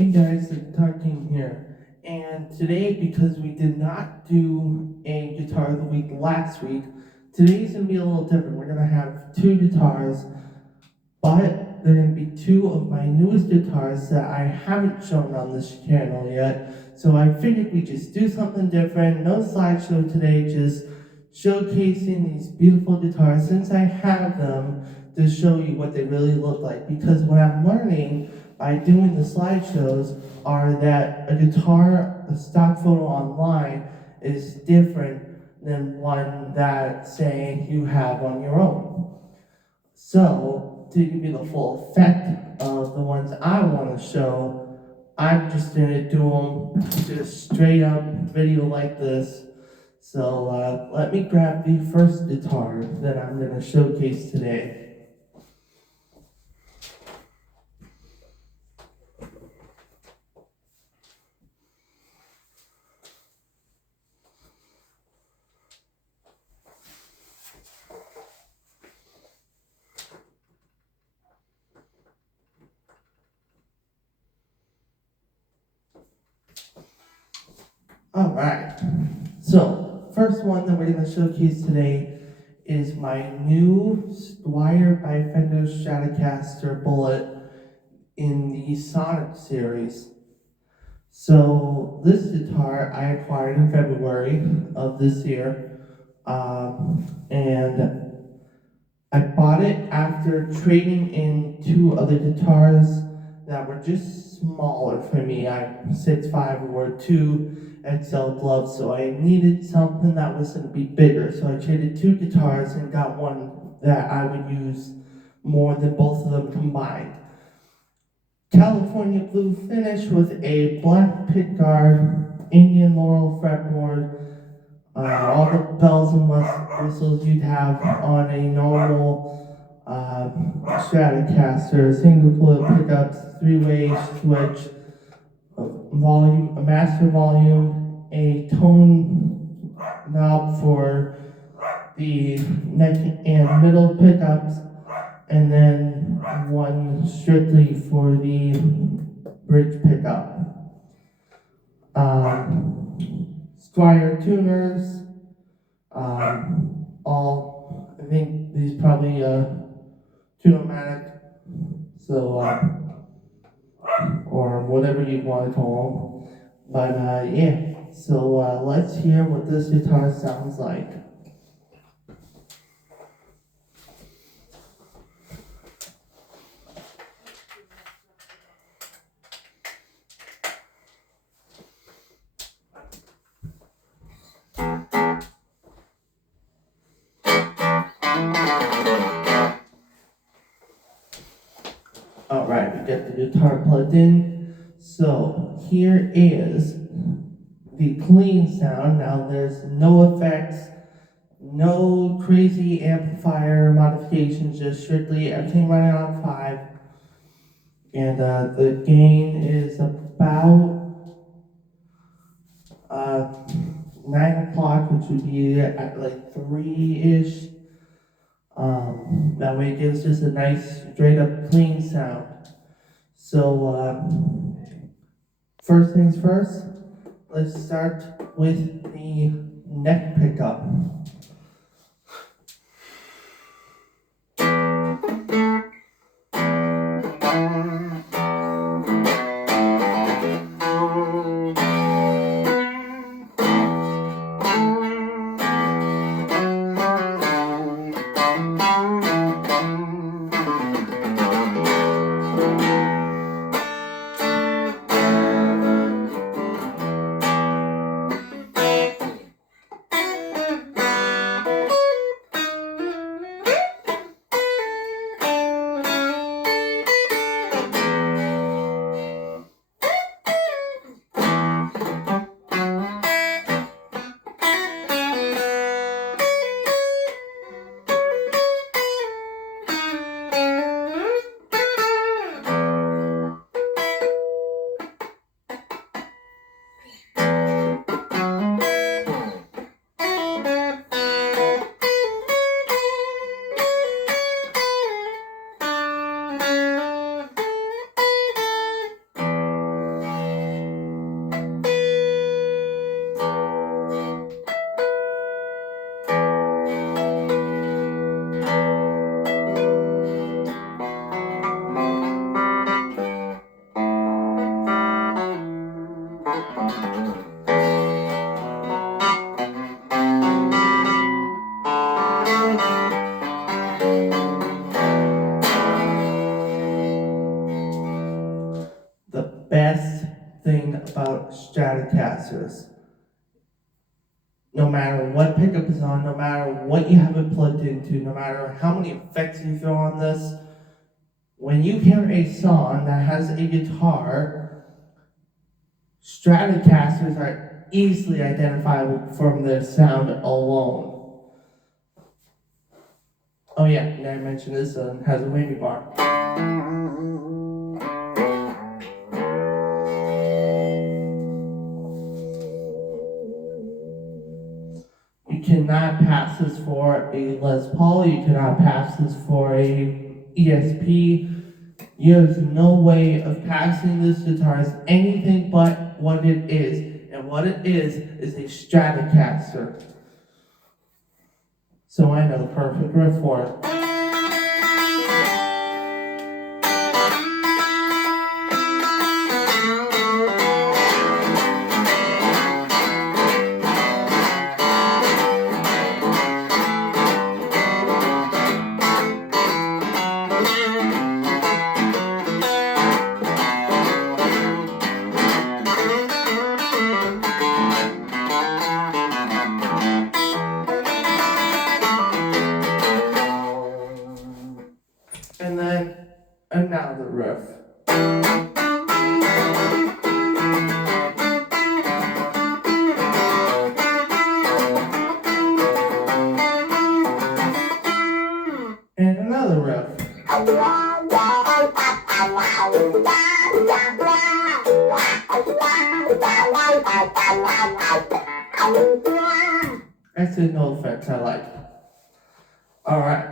Hey guys, the Guitar King here. And today, because we did not do a Guitar of the Week last week, today's gonna be a little different. We're gonna have two guitars, but they're gonna be two of my newest guitars that I haven't shown on this channel yet. So I figured we'd just do something different. No slideshow today, just showcasing these beautiful guitars since I have them to show you what they really look like. Because what I'm learning by doing the slideshows are that a guitar, a stock photo online, is different than one that, say, you have on your own. So, to give you the full effect of the ones I want to show, I'm just going to do them just straight up video like this. So, let me grab the first guitar that I'm going to showcase today. Alright, so first one that we're going to showcase today is my new Squier by Fender Stratocaster Bullet in the Sonic series. So this guitar I acquired in February of this year, and I bought it after trading in two other guitars that were just smaller for me. I'm 6'5" and wore two XL gloves, so I needed something that was going to be bigger. So I traded two guitars and got one that I would use more than both of them combined. California blue finish with a black pickguard, Indian laurel fretboard, all the bells and whistles you'd have on a normal Stratocaster, single coil pickups, three-way switch, volume, a master volume, a tone knob for the neck and middle pickups, and then one strictly for the bridge pickup. Squier tuners, all, I think these probably Tune-O-Matic, so, or whatever you want to call them. But yeah, so let's hear what this guitar sounds like. Alright, we got the guitar plugged in. So here is the clean sound. Now there's no effects, no crazy amplifier modifications, just strictly everything running on 5. And the gain is about 9 o'clock, which would be at like 3-ish. That way it gives just a nice, straight up clean sound. So, first things first, let's start with the neck pickup. best thing about Stratocasters. No matter what pickup is on, no matter what you have it plugged into, no matter how many effects you throw on this, when you hear a song that has a guitar, Stratocasters are easily identifiable from their sound alone. Oh yeah, and I mentioned this one has a whammy bar. You cannot pass this for a Les Paul, you cannot pass this for a ESP. There's no way of passing this guitar as anything but what it is. And what it is a Stratocaster. So I know the perfect riff for it. And then another riff. And another riff. That's the no effects I like. Alright.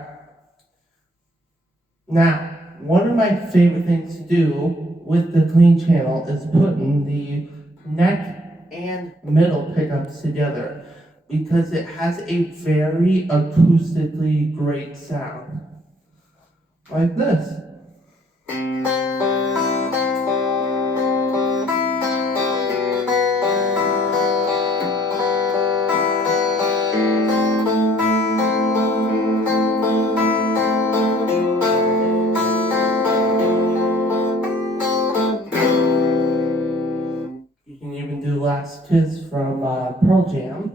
Now, one of my favorite things to do with the clean channel is putting the neck and middle pickups together because it has a very acoustically great sound. Like this. You can even do Last Kiss from Pearl Jam.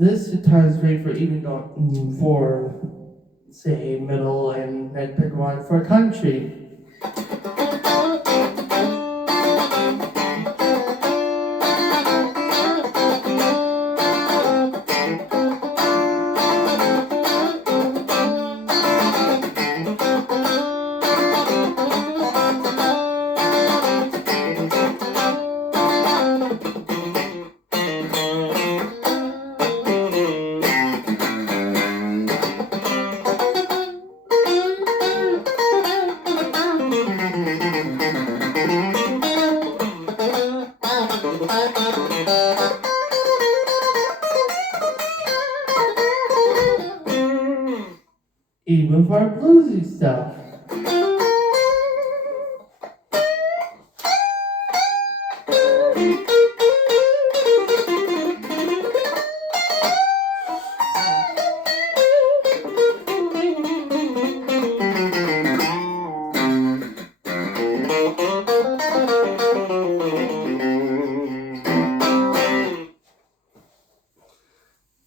This guitar is great for even going for, say, middle and neck pick one for country. Even for bluesy stuff.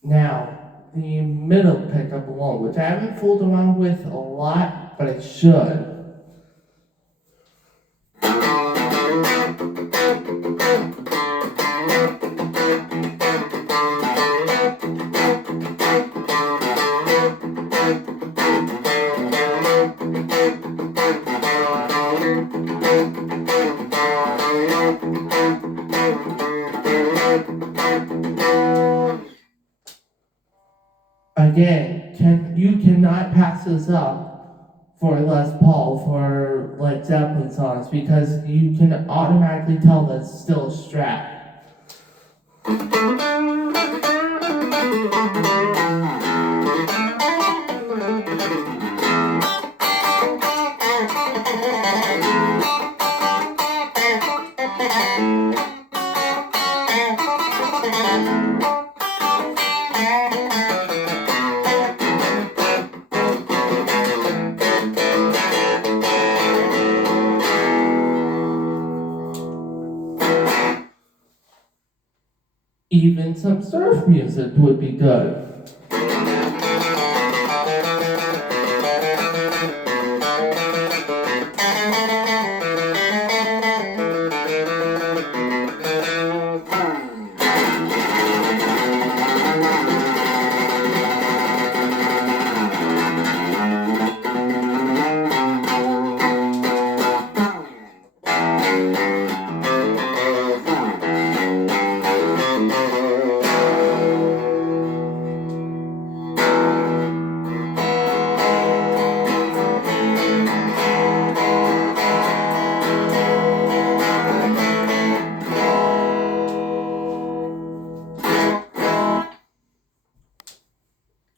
Now, the middle pickup alone, which I haven't fooled around with a lot, but I should. Again, you cannot pass this up for Les Paul, for Led Zeppelin songs, because you can automatically tell that it's still a Strat. Even some surf music would be good.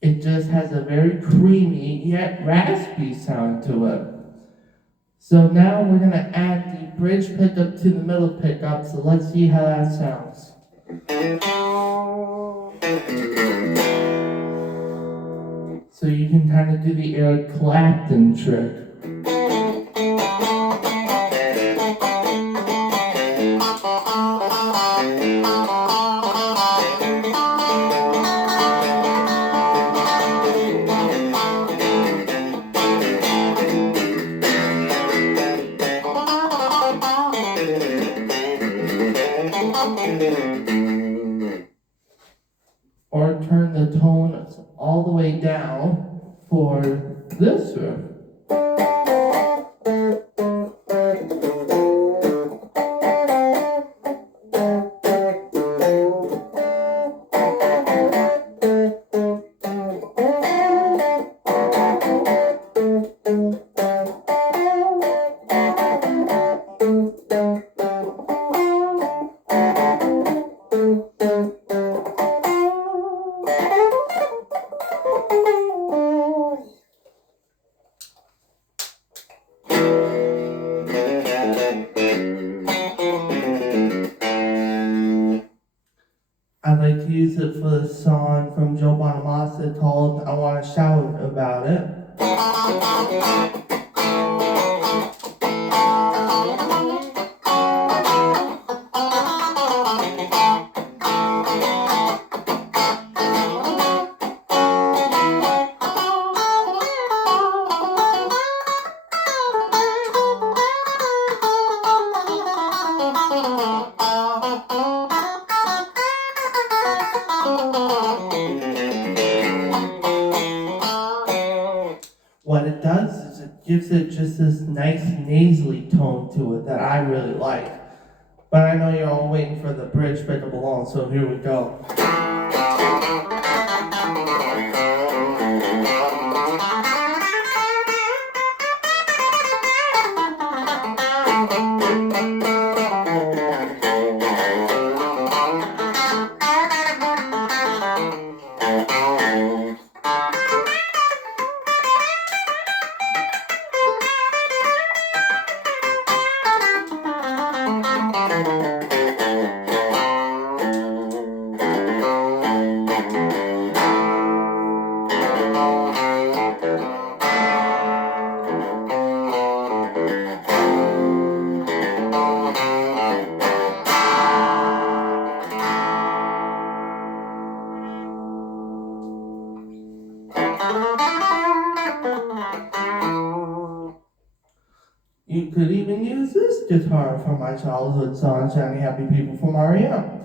It just has a very creamy yet raspy sound to it. So now we're going to add the bridge pickup to the middle pickup, so let's see how that sounds. So you can kind of do the Eric Clapton trick. Or turn the tone all the way down for this riff. I'd like to use it for the song from Joe Bonamassa called I Want to Shout About It. What it does is it gives it just this nice nasally tone to it that I really like. But I know you're all waiting for the bridge pickup along, so here we go. You could even use this guitar from my childhood song, Shiny Happy People from R.E.M.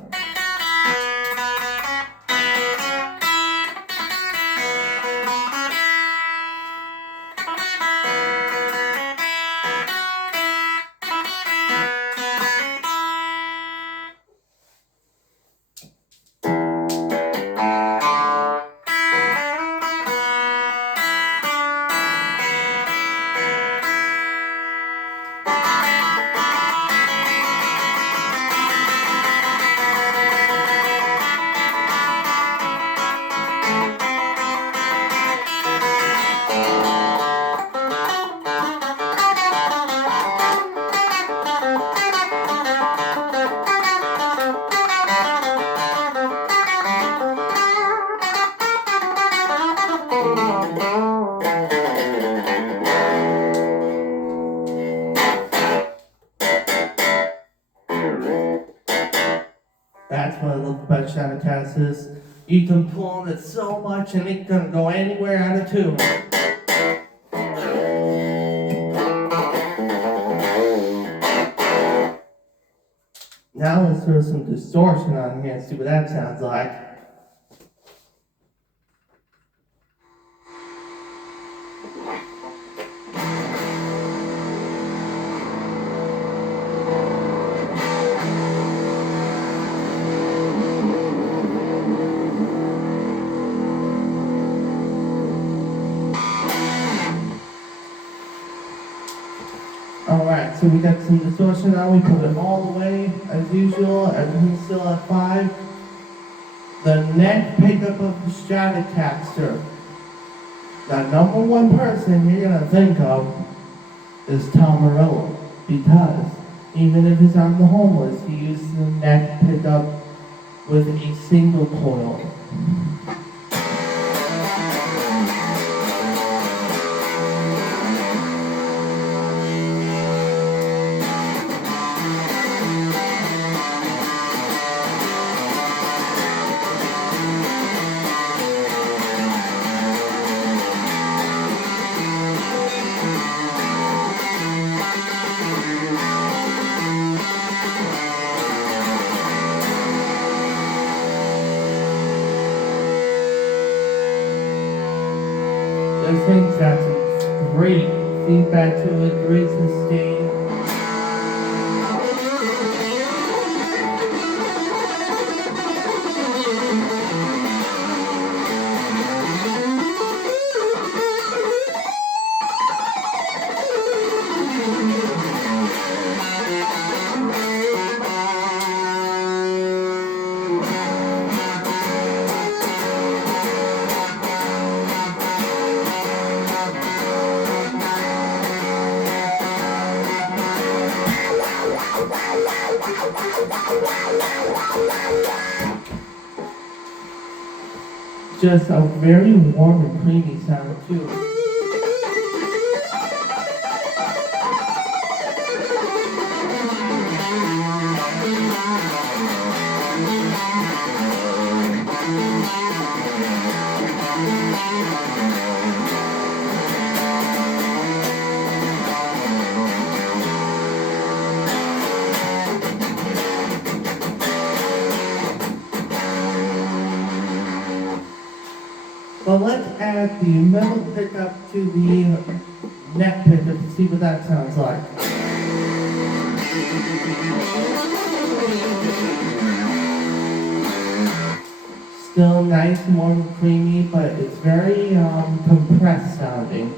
That's what I love about Stratocaster is you can pull on it so much and it can go anywhere out of tune. Now let's throw some distortion on here and see what that sounds like. Alright, so we got some distortion now, we put it all the way, as usual, everything's still at 5. The neck pickup of the Stratocaster. The number one person you're gonna think of is Tom Morello, because even if he's on the homeless, he uses the neck pickup with a single coil. I think that's a great feedback to it, great sustain. Just a very warm and creamy sound too. But let's add the middle pickup to the neck pickup to see what that sounds like. Still nice and warm and creamy, but it's very compressed sounding.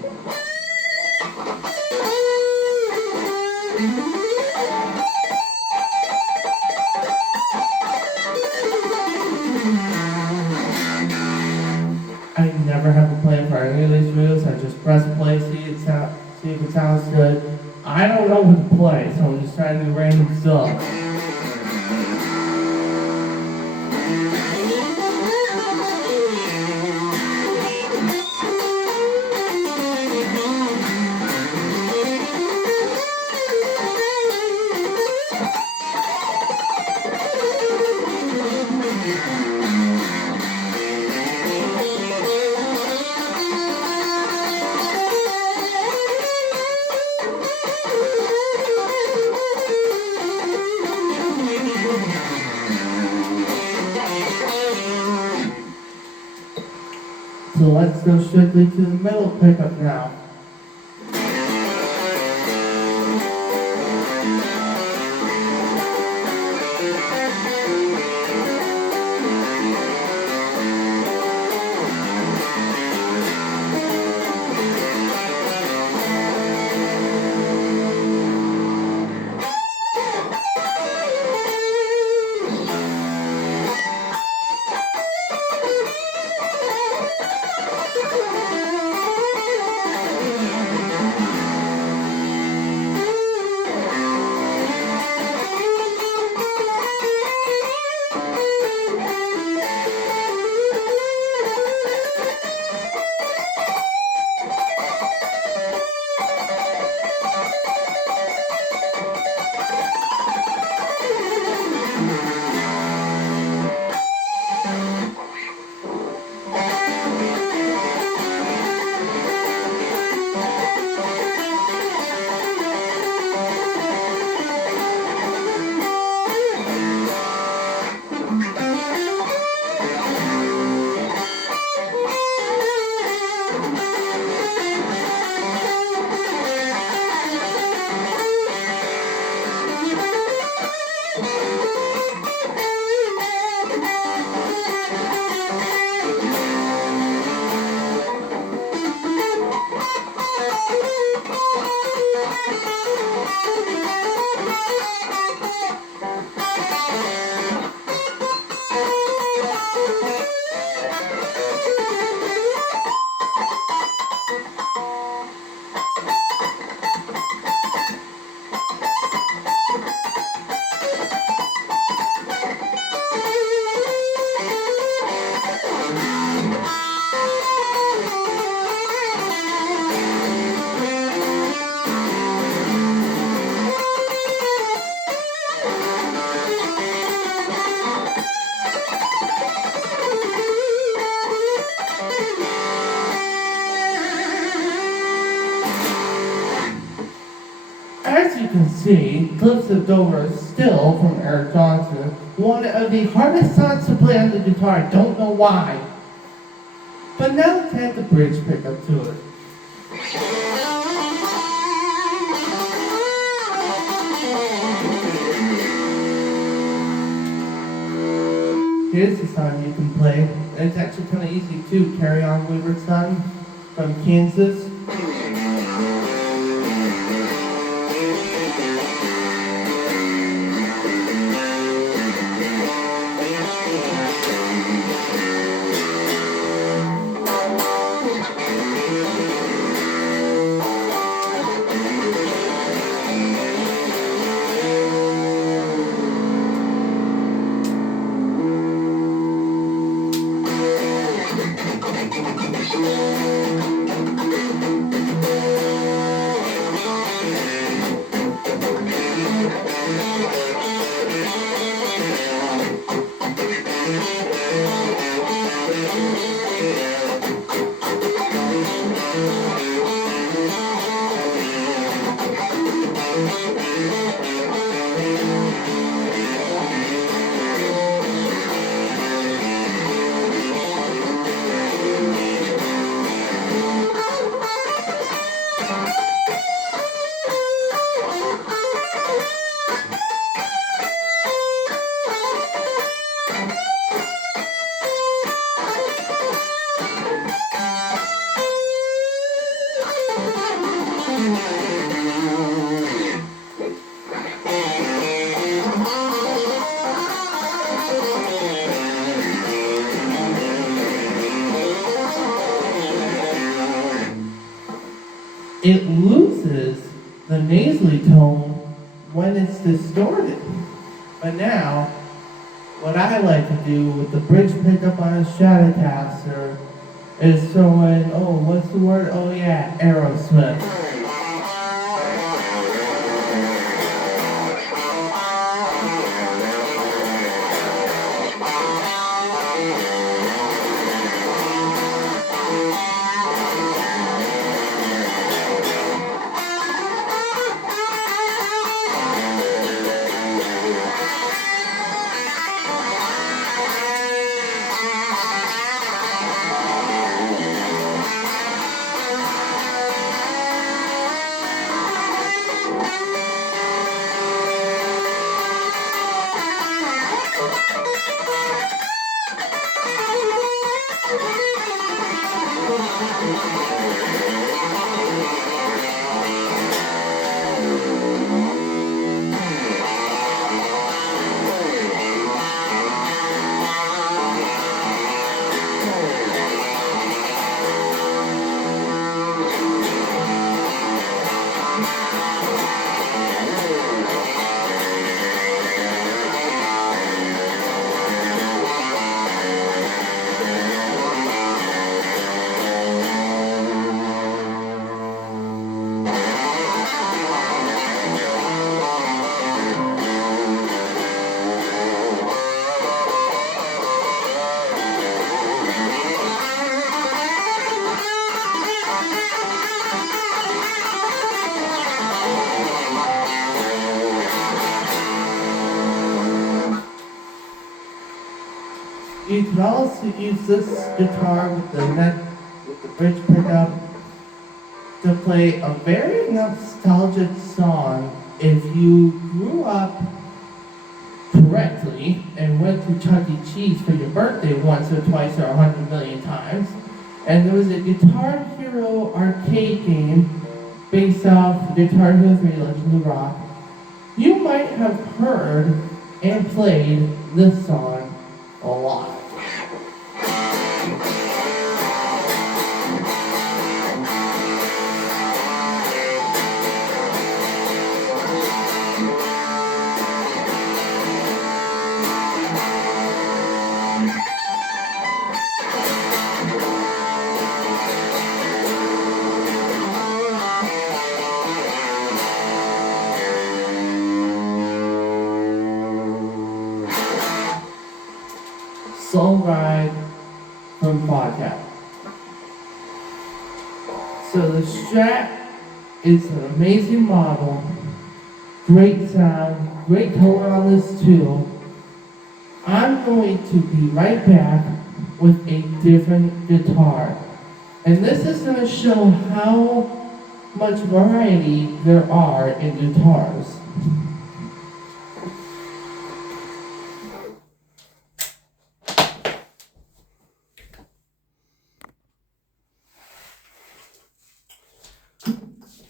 I never have to play for any of these videos. I just press play, see if it sounds good. I don't know what to play, so I'm just trying to do random stuff. So let's go strictly to the middle pickup now. see Cliffs of Dover Still from Eric Johnson, one of the hardest songs to play on the guitar. Don't know why. But now let's add the bridge pickup to it. Here's the song you can play. And it's actually kind of easy too. Carry On Wayward Son from Kansas. It loses the nasally tone when it's distorted. But now, what I like to do with the bridge pickup on a Stratocaster is throw in, what's the word? Oh yeah, Aerosmith. You can also use this guitar with the bridge pickup to play a very nostalgic song if you grew up correctly and went to Chuck E. Cheese for your birthday once or twice or 100 million times. And there was a Guitar Hero arcade game based off Guitar Hero 3 Legend of Rock. You might have heard and played this song a lot. Soul Ride from Foghat. So the Strat is an amazing model great sound, great color on this too. I'm going to be right back with a different guitar. And this is going to show how much variety there are in guitars.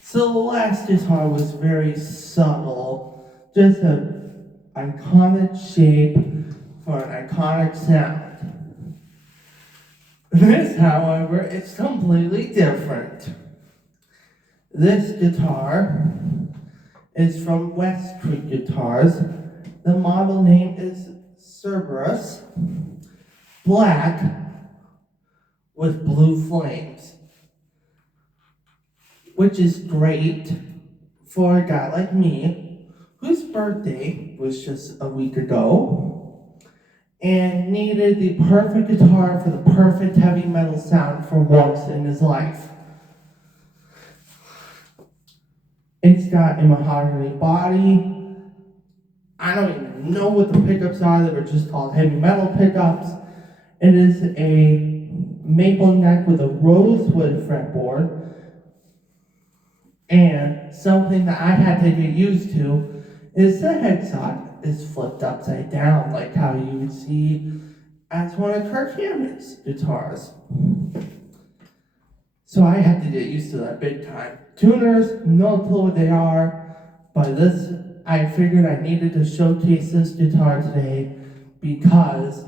So the last guitar was very subtle, just an iconic shape for an iconic sound. This, however, is completely different. This guitar is from West Creek Guitars. The model name is Cerberus, black with blue flames, which is great for a guy like me whose birthday was just a week ago and needed the perfect guitar for the perfect heavy metal sound for once in his life. It's got a mahogany body. I don't even know what the pickups are. They were just called heavy metal pickups. It is a maple neck with a rosewood fretboard. And something that I had to get used to is the headstock is flipped upside down, like how you would see as one of Kirk Hammett's guitars. So I had to get used to that big time. Tuners, no clue what they are, but I figured I needed to showcase this guitar today because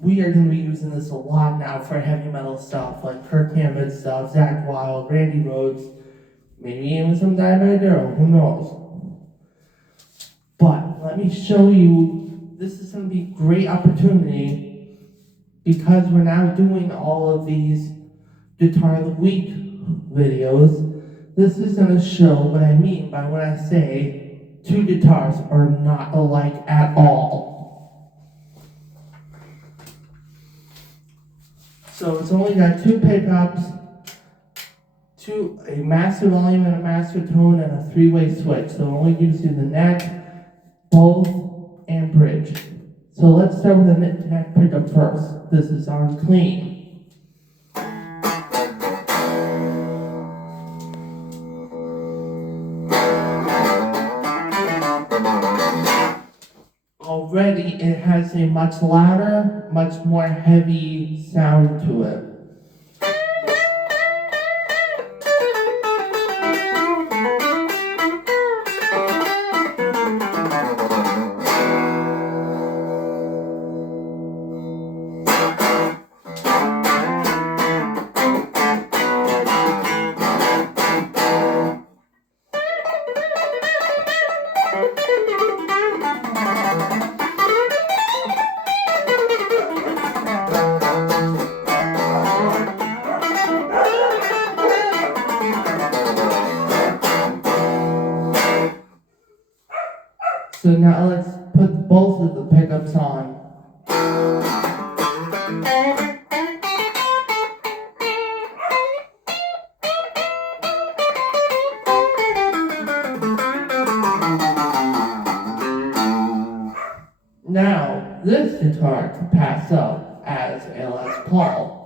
we are going to be using this a lot now for heavy metal stuff, like Kirk Hammett stuff, Zakk Wylde, Randy Rhoads, maybe even some Dimebag Darrell, who knows. But let me show you, this is going to be a great opportunity because we're now doing all of these Guitar of the Week videos. This is going to show what I mean by when I say two guitars are not alike at all. So it's only got two pickups, a master volume and a master tone, and a three-way switch. So it only gives you the neck, both, and bridge. So let's start with the neck pickup first. This is on clean. Already it has a much louder, much more heavy sound to it. So now let's put both of the pickups on. Now, this guitar can pass up as a Les Paul.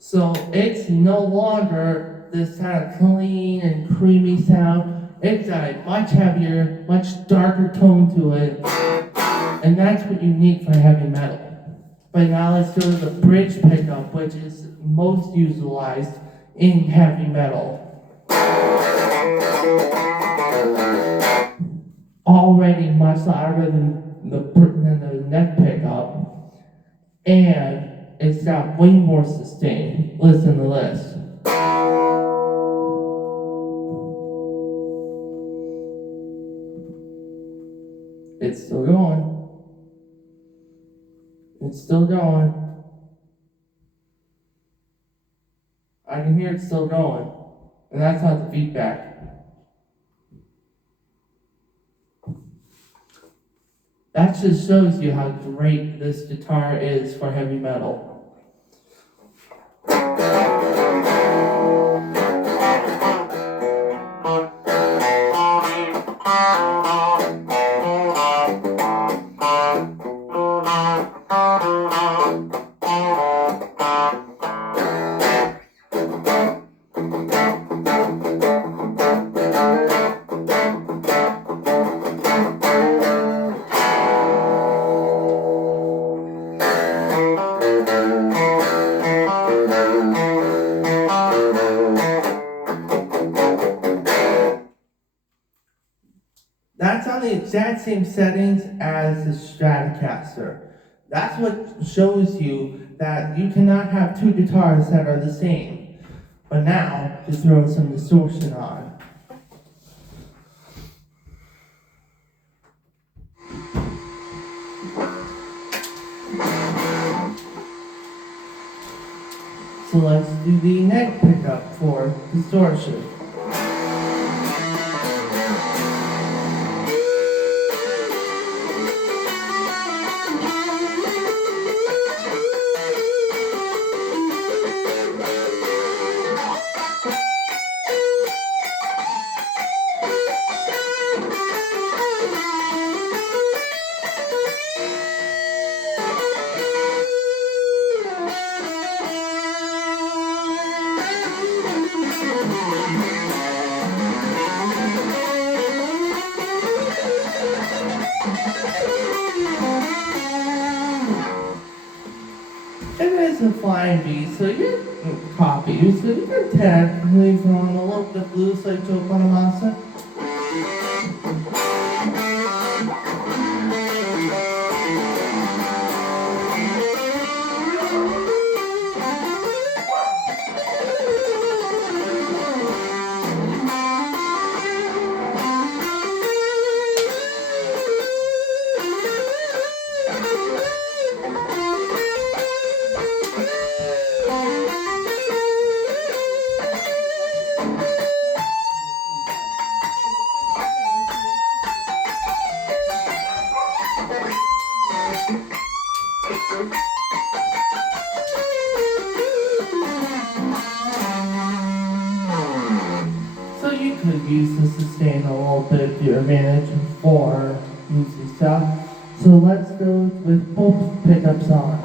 So it's no longer this kind of clean and creamy sound. It's got a much heavier, much darker tone to it. And that's what you need for heavy metal. But now let's go to the bridge pickup, which is most utilized in heavy metal. Already much louder than the neck pickup. And it's got way more sustain. Listen to this. It's still going. It's still going. I can hear it still going. And that's not the feedback. That just shows you how great this guitar is for heavy metal. That's on the exact same settings as the Stratocaster. That's what shows you that you cannot have two guitars that are the same. But now, just throw some distortion on. So let's do the neck pickup for distortion. It is a flying V, so you can copy, so you can technically throw on a little bit of blues like Joe Bonamassa. So you could use the sustain a little bit to your advantage for using stuff. So let's go with both pickups on.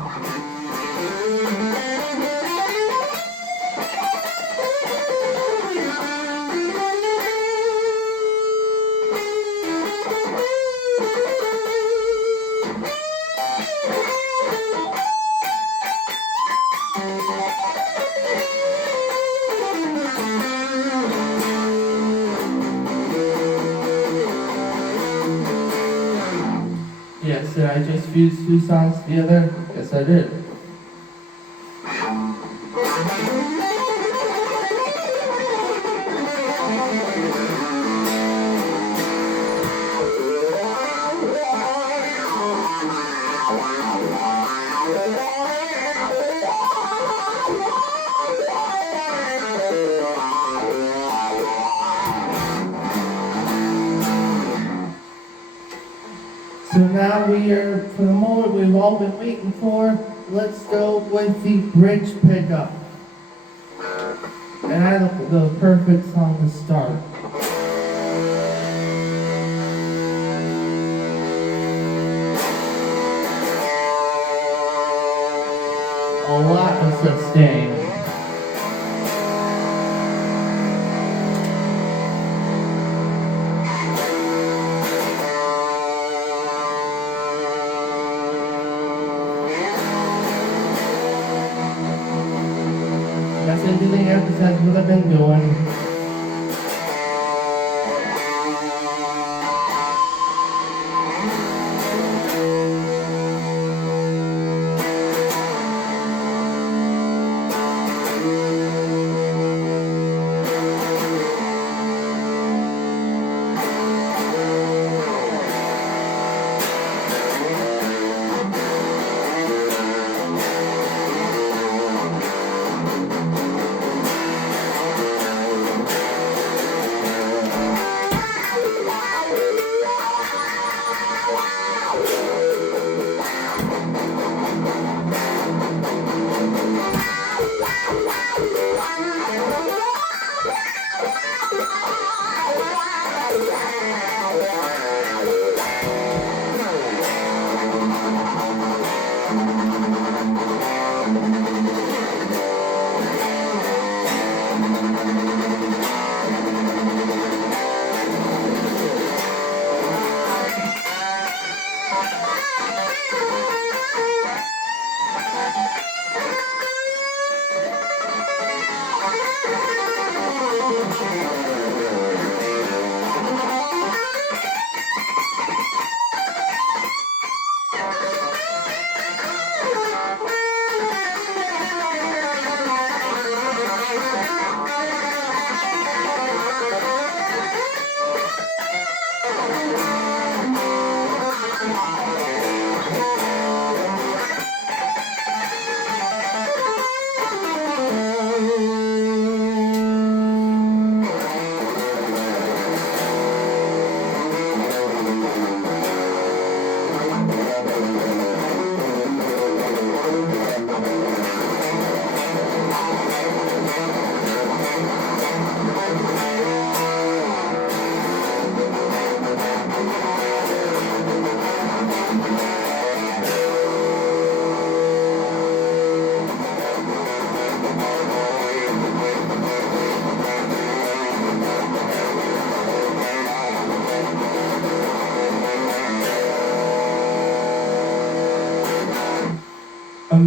Yes, did I just fuse two songs together? Yes, I did. So now we are, for the moment we've all been waiting for, let's go with the bridge pickup. And I look the perfect song to start. A lot of sustain. That's everything else, that's what I've been doing.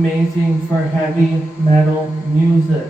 amazing for heavy metal music.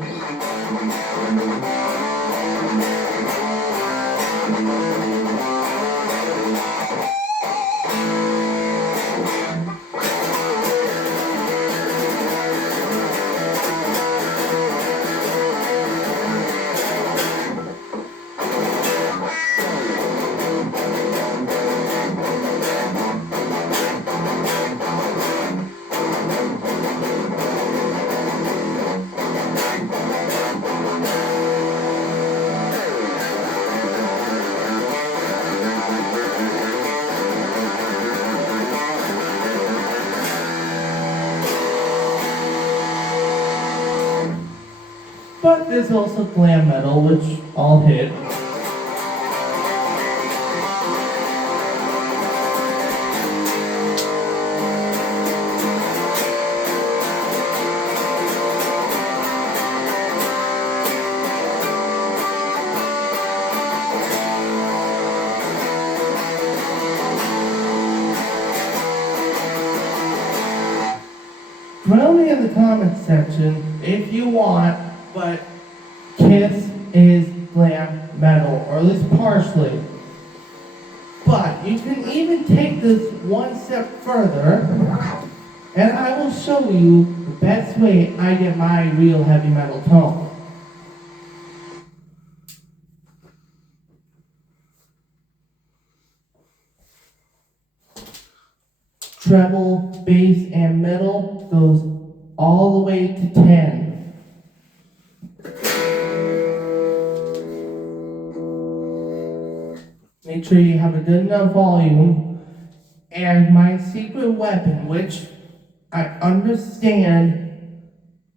But there's also glam metal, which I'll hit. Tell me in the comments section if you want, but Kiss is glam metal, or at least partially. But you can even take this one step further, and I will show you the best way I get my real heavy metal tone. Treble, bass, and middle goes all the way to 10. Make sure you have a good enough volume. And my secret weapon, which I understand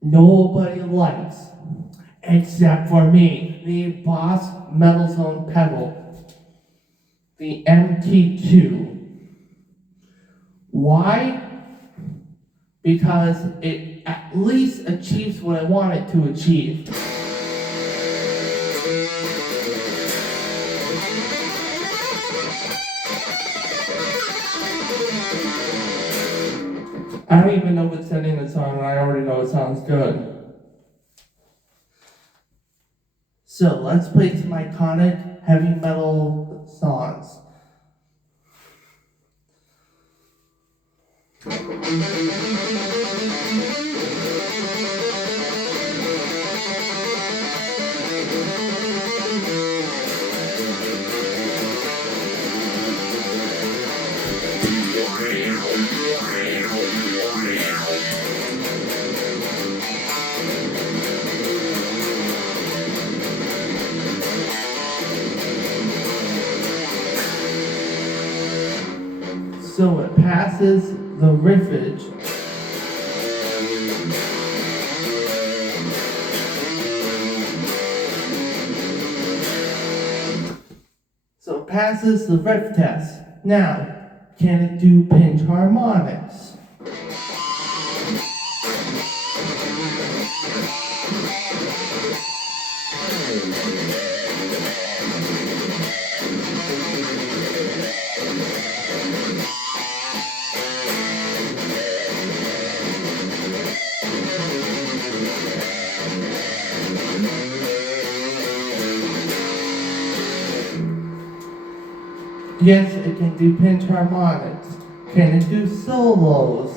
nobody likes, except for me, the Boss Metal Zone pedal, the MT2. Why? Because it at least achieves what I want it to achieve. I don't even know what setting it's on, and I already know it sounds good. So let's play some iconic heavy metal songs. So it passes the riffage. So it passes the riff test. Now, can it do pinch harmonics? Yes, it can do pinch harmonics. Can it do solos?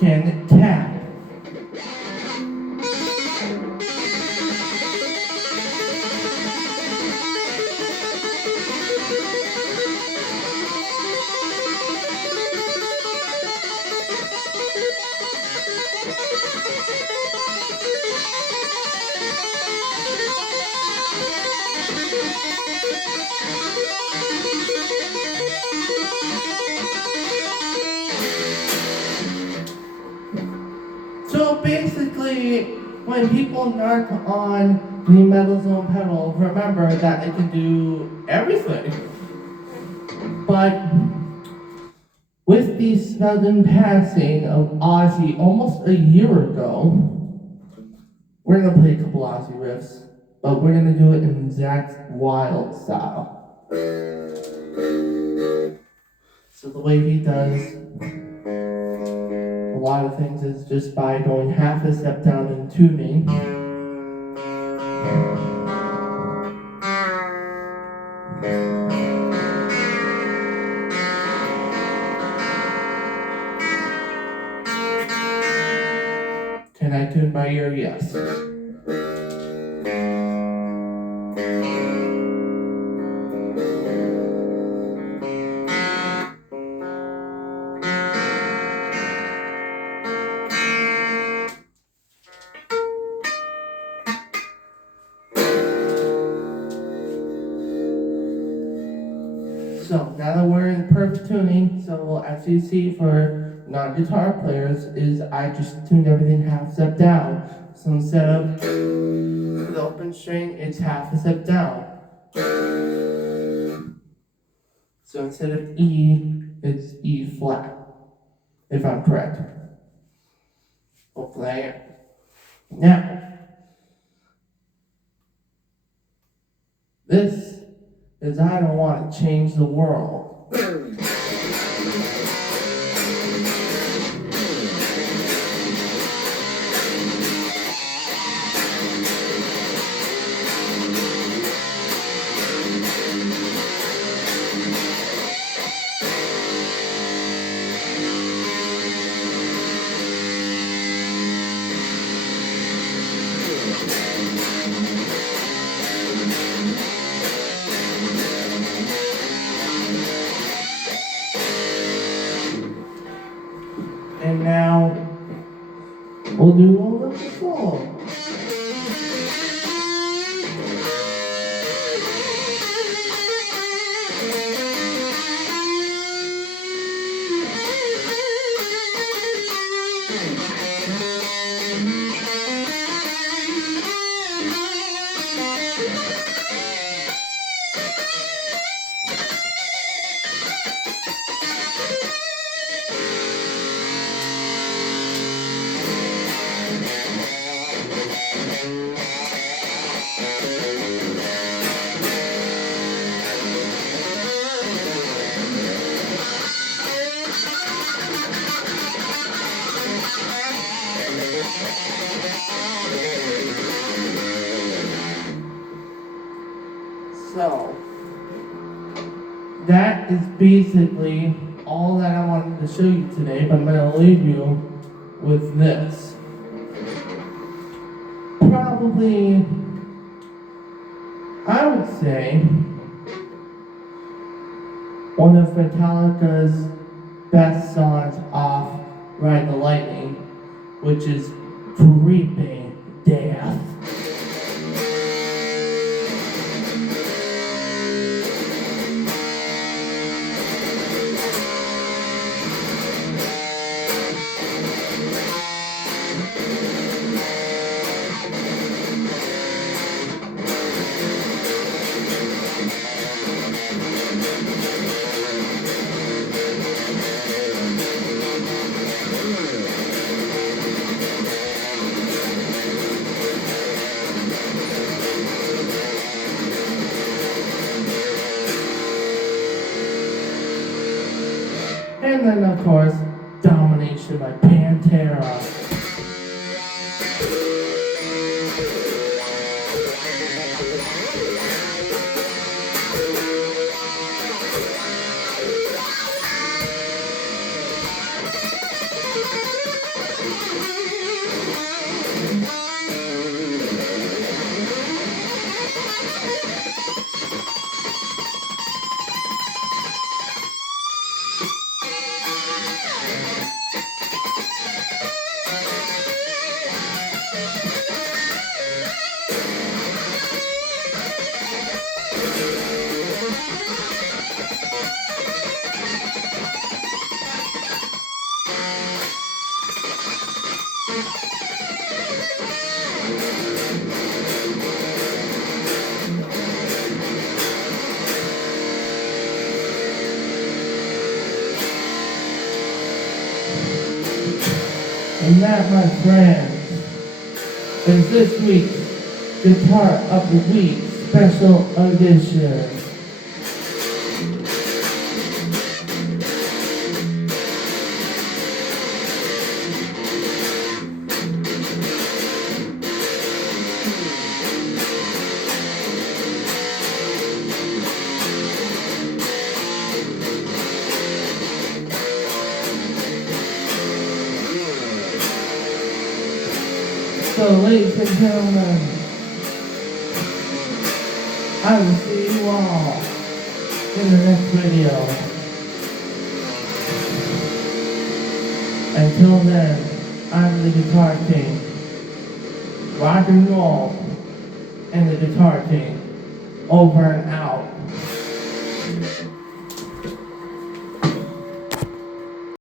Can it tap? When people narc on the Metal Zone pedal, remember that it can do everything. But with the sudden passing of Ozzy almost a year ago, we're gonna play a couple Ozzy riffs, but we're gonna do it in Zach's Wild style. So the way he does a lot of things is just by going half a step down in tuning. Can I tune by ear? Yes. So now that we're in perfect tuning, so as you see for non-guitar players, is I just tuned everything half step down. So instead of the open string, it's half a step down. So instead of E, it's E flat, if I'm correct. Hopefully I am. Now, this is I Don't Want to Change the World. And now, we'll do a little song. So, that is basically all that I wanted to show you today, but I'm going to leave you with this. Probably, I would say, one of Metallica's best songs off Ride the Lightning, which is Creeping Death. And then, of course, Domination by Pantera. And that, my friends, is this week's Guitar of the Week Special Edition. So, ladies and gentlemen, I will see you all in the next video. Until then, I'm the Guitar King. Rock and roll and the Guitar King. Over and out.